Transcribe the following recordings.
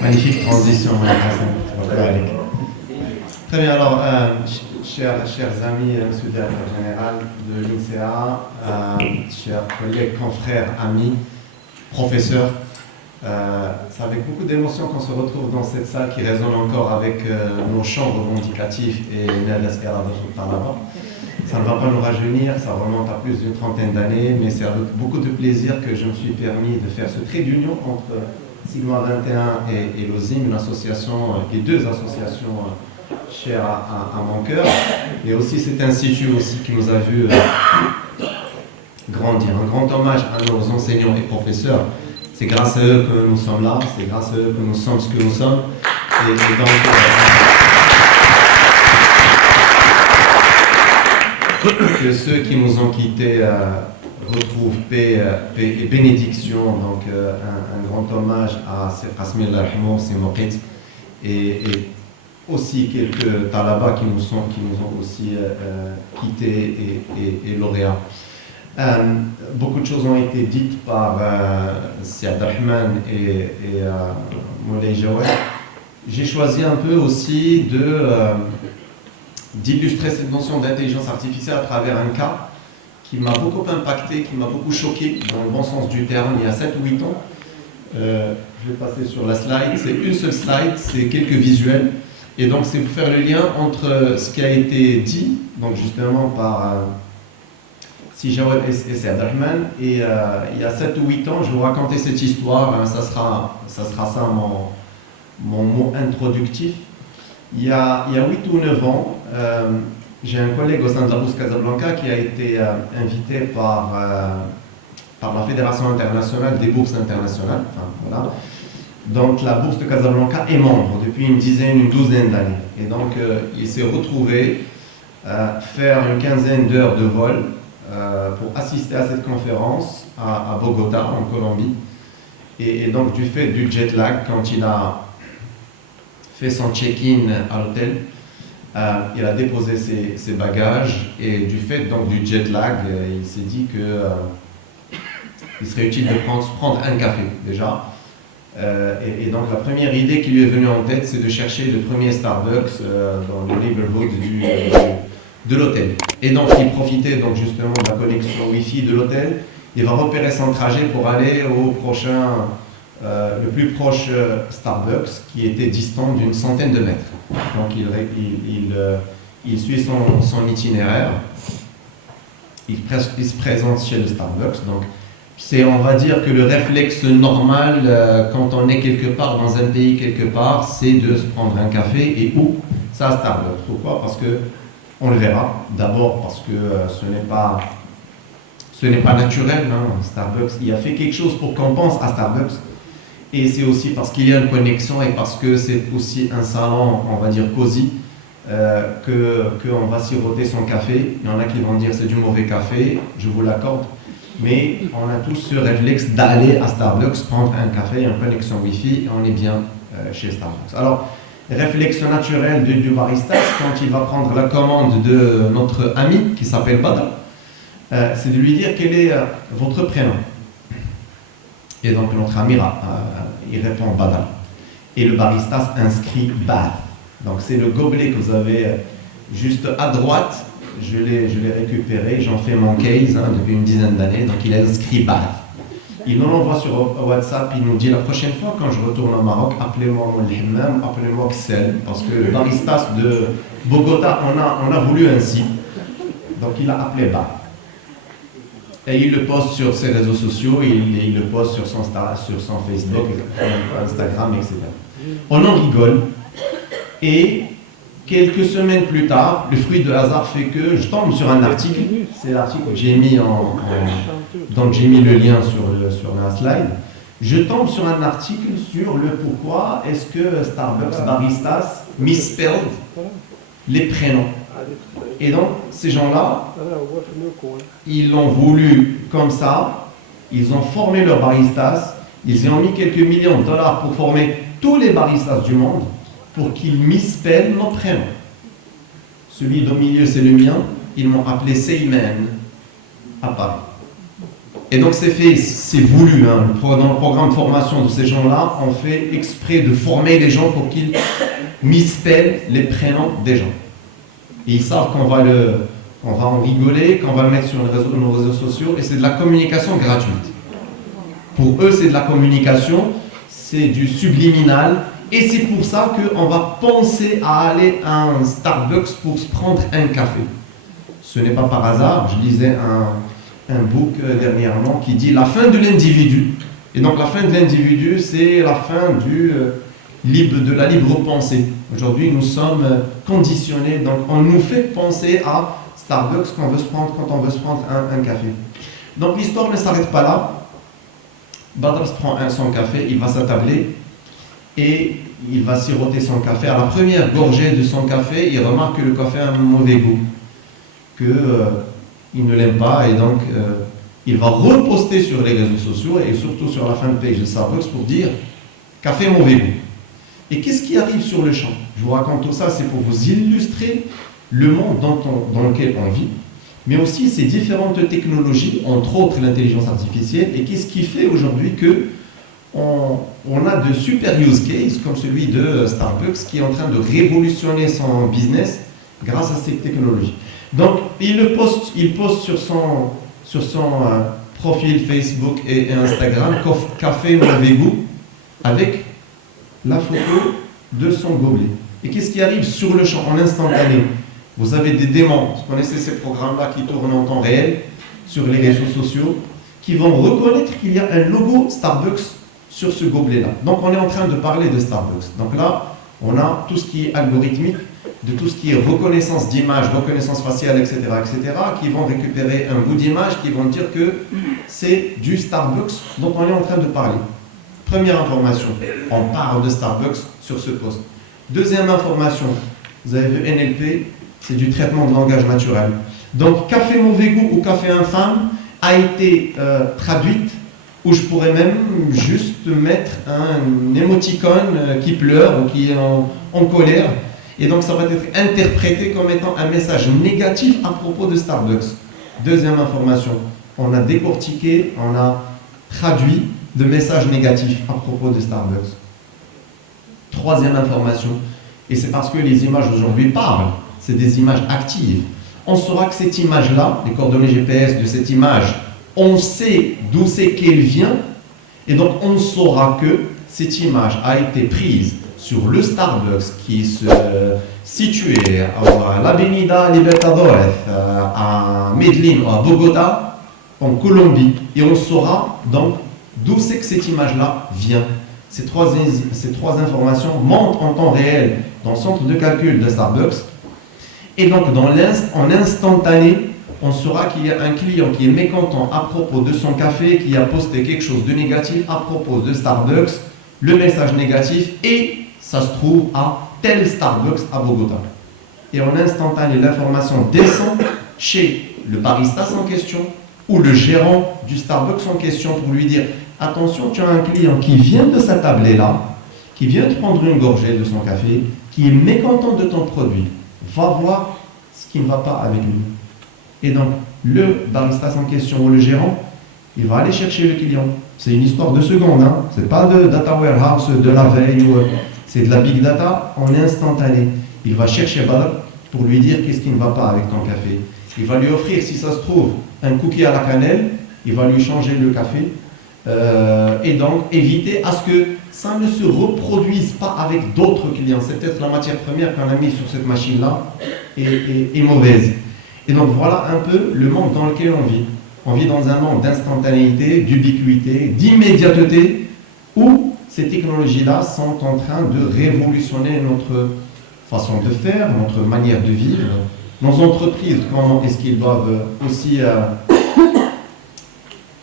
Magnifique transition, Hassan. Très bien, alors, chers amis, monsieur le directeur général de l'INSEA, chers collègues, confrères, amis, professeurs, c'est avec beaucoup d'émotion qu'on se retrouve dans cette salle qui résonne encore avec nos chants revendicatifs et ça ne va pas nous rajeunir, ça remonte à plus d'une trentaine d'années, mais c'est avec beaucoup de plaisir que je me suis permis de faire ce trait d'union entre Sigma 21 et l'OSIM, une association, et deux associations chères à mon cœur, et aussi cet institut aussi qui nous a vu grandir. Un grand hommage à nos enseignants et professeurs. C'est grâce à eux que nous sommes là, c'est grâce à eux que nous sommes ce que nous sommes. Et donc, que ceux qui nous ont quittés retrouvent paix et bénédiction. Donc, un grand hommage à Qasmi al-Rahmou, Simoqit, et aussi quelques talabas qui nous ont aussi quittés et lauréats. Beaucoup de choses ont été dites par Si Abdelrahman et Moulay Jawad. J'ai choisi un peu aussi d'illustrer cette notion d'intelligence artificielle à travers un cas qui m'a beaucoup impacté, qui m'a beaucoup choqué, dans le bon sens du terme, il y a 7 ou 8 ans. Je vais passer sur la slide. C'est une seule slide, c'est quelques visuels. Et donc, c'est pour faire le lien entre ce qui a été dit, donc justement par Si Jawad et Si Abdelrahman. Et il y a 7 ou 8 ans, je vais vous raconter cette histoire. Ça sera ça mon mot introductif. Il y a 8 ou 9 ans, j'ai un collègue au sein de la Bourse Casablanca qui a été invité par la Fédération internationale des bourses internationales. Enfin, voilà. Donc la Bourse de Casablanca est membre depuis une douzaine d'années. Et donc il s'est retrouvé faire une quinzaine d'heures de vol pour assister à cette conférence à Bogota, en Colombie. Et donc du fait du jet lag, quand il a fait son check-in à l'hôtel, il a déposé ses bagages, et du fait donc du jet lag, il s'est dit que il serait utile de prendre un café déjà. Et donc la première idée qui lui est venue en tête, c'est de chercher le premier Starbucks dans le neighborhood de l'hôtel. Et donc il profitait donc justement de la connexion Wi-Fi de l'hôtel. Il va repérer son trajet pour aller le plus proche Starbucks, qui était distant d'une centaine de mètres. Donc il suit son itinéraire, il se présente chez le Starbucks. Donc c'est, on va dire que le réflexe normal quand on est quelque part dans un pays quelque part, c'est de se prendre un café, et où ça, à Starbucks. Pourquoi? Parce que on le verra. D'abord parce que ce n'est pas naturel, hein. Starbucks, il a fait quelque chose pour qu'on pense à Starbucks. Et c'est aussi parce qu'il y a une connexion, et parce que c'est aussi un salon, on va dire, cosy, qu'on va siroter son café. Il y en a qui vont dire c'est du mauvais café, je vous l'accorde. Mais on a tous ce réflexe d'aller à Starbucks, prendre un café, une connexion Wi-Fi, et on est bien chez Starbucks. Alors, réflexe naturel du barista, quand il va prendre la commande de notre ami qui s'appelle Badal, c'est de lui dire quel est votre prénom. Et donc notre ami il répond Badal. Et le barista inscrit Bath. Donc c'est le gobelet que vous avez juste à droite. Je l'ai récupéré, j'en fais mon case depuis une dizaine d'années. Donc il a inscrit Bath. Il nous l'envoie sur WhatsApp, il nous dit la prochaine fois quand je retourne au Maroc, appelez-moi Moulhimmam, appelez-moi Ksel. Parce que le barista de Bogota, on a voulu ainsi. Donc il a appelé Bath. Et il le poste sur ses réseaux sociaux, il le poste sur son Facebook, Instagram, etc. On en rigole. Et quelques semaines plus tard, le fruit de hasard fait que je tombe sur un article. C'est l'article que j'ai mis donc j'ai mis le lien sur la slide. Je tombe sur un article sur le pourquoi est-ce que Starbucks baristas misspelled les prénoms. Et donc, ces gens-là, ils l'ont voulu comme ça, ils ont formé leurs baristas, ils ont mis quelques millions de dollars pour former tous les baristas du monde, pour qu'ils misspellent nos prénoms. Celui au milieu, c'est le mien, ils m'ont appelé Seyman à Paris. Et donc c'est voulu. Hein. Dans le programme de formation de ces gens-là, on fait exprès de former les gens pour qu'ils misspellent les prénoms des gens. Et ils savent qu'on va en rigoler, qu'on va le mettre sur nos réseaux sociaux, et c'est de la communication gratuite. Pour eux, c'est de la communication, c'est du subliminal, et c'est pour ça qu'on va penser à aller à un Starbucks pour se prendre un café. Ce n'est pas par hasard, je lisais un book dernièrement qui dit la fin de l'individu. Et donc la fin de l'individu, c'est la fin de la libre pensée. Aujourd'hui, nous sommes conditionnés, donc on nous fait penser à Starbucks quand on veut se prendre un café. Donc l'histoire ne s'arrête pas là. Badr se prend son café, il va s'attabler et il va siroter son café. À la première gorgée de son café, il remarque que le café a un mauvais goût, qu'il ne l'aime pas, et donc il va reposter sur les réseaux sociaux et surtout sur la fanpage de Starbucks pour dire café mauvais goût. Et qu'est-ce qui arrive sur le champ? Je vous raconte tout ça, c'est pour vous illustrer le monde dans lequel on vit, mais aussi ces différentes technologies, entre autres l'intelligence artificielle, et qu'est-ce qui fait aujourd'hui qu'on a de super use cases comme celui de Starbucks qui est en train de révolutionner son business grâce à ces technologies. Donc il poste sur son profil Facebook et Instagram café mauvais goût avec la photo de son gobelet. Et qu'est-ce qui arrive sur le champ en instantané? Vous avez des démons, vous connaissez ces programmes-là qui tournent en temps réel sur les réseaux sociaux, qui vont reconnaître qu'il y a un logo Starbucks sur ce gobelet-là. Donc on est en train de parler de Starbucks. Donc là, on a tout ce qui est algorithmique, de tout ce qui est reconnaissance d'image, reconnaissance faciale, etc., qui vont récupérer un bout d'image, qui vont dire que c'est du Starbucks dont on est en train de parler. Première information, on parle de Starbucks sur ce post. Deuxième information, vous avez vu NLP, c'est du traitement de langage naturel. Donc, café mauvais goût ou café infâme a été traduite, où je pourrais même juste mettre un émoticône qui pleure ou qui est en colère. Et donc, ça va être interprété comme étant un message négatif à propos de Starbucks. Deuxième information, on a décortiqué, on a traduit le message négatif à propos de Starbucks. Troisième information, et c'est parce que les images aujourd'hui parlent, c'est des images actives. On saura que cette image-là, les coordonnées GPS de cette image, on sait d'où c'est qu'elle vient, et donc on saura que cette image a été prise sur le Starbucks qui se situait à l'Avenida Libertadores, à Medellín, à Bogota, en Colombie, et on saura donc d'où c'est que cette image-là vient. Ces trois informations montent en temps réel dans le centre de calcul de Starbucks. Et donc, en instantané, on saura qu'il y a un client qui est mécontent à propos de son café, qui a posté quelque chose de négatif à propos de Starbucks, le message négatif, et ça se trouve à tel Starbucks à Bogota. Et en instantané, l'information descend chez le barista en question ou le gérant du Starbucks en question pour lui dire « Attention, tu as un client qui vient de s'attabler-là, qui vient de prendre une gorgée de son café, qui est mécontent de ton produit. Va voir ce qui ne va pas avec lui. » Et donc, le barista en question ou le gérant, il va aller chercher le client. C'est une histoire de secondes, hein. C'est pas de data warehouse de la veille, c'est de la big data en instantané. Il va chercher Badr pour lui dire qu'est-ce qui ne va pas avec ton café. Il va lui offrir, si ça se trouve, un cookie à la cannelle, il va lui changer le café, et donc éviter à ce que ça ne se reproduise pas avec d'autres clients. C'est peut-être la matière première qu'on a mise sur cette machine-là est mauvaise. Et donc voilà un peu le monde dans lequel on vit. On vit dans un monde d'instantanéité, d'ubiquité, d'immédiateté, où ces technologies-là sont en train de révolutionner notre façon de faire, notre manière de vivre. Nos entreprises, comment est-ce qu'ils doivent aussi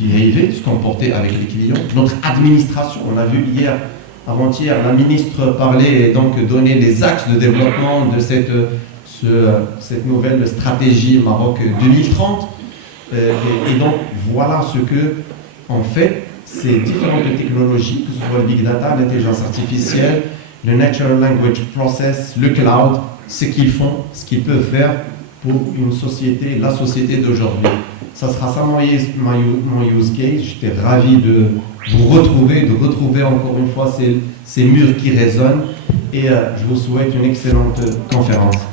behaver, se comporter avec les clients. Notre administration, on a vu hier, avant-hier, la ministre parlait et donc donner des axes de développement de cette nouvelle stratégie Maroc 2030. Et donc, voilà ce que, en fait, ces différentes technologies, que ce soit le big data, l'intelligence artificielle, le natural language process, le cloud, ce qu'ils font, ce qu'ils peuvent faire pour une société, la société d'aujourd'hui. Ça sera ça mon use case. J'étais ravi de vous retrouver, encore une fois ces murs qui résonnent et je vous souhaite une excellente conférence.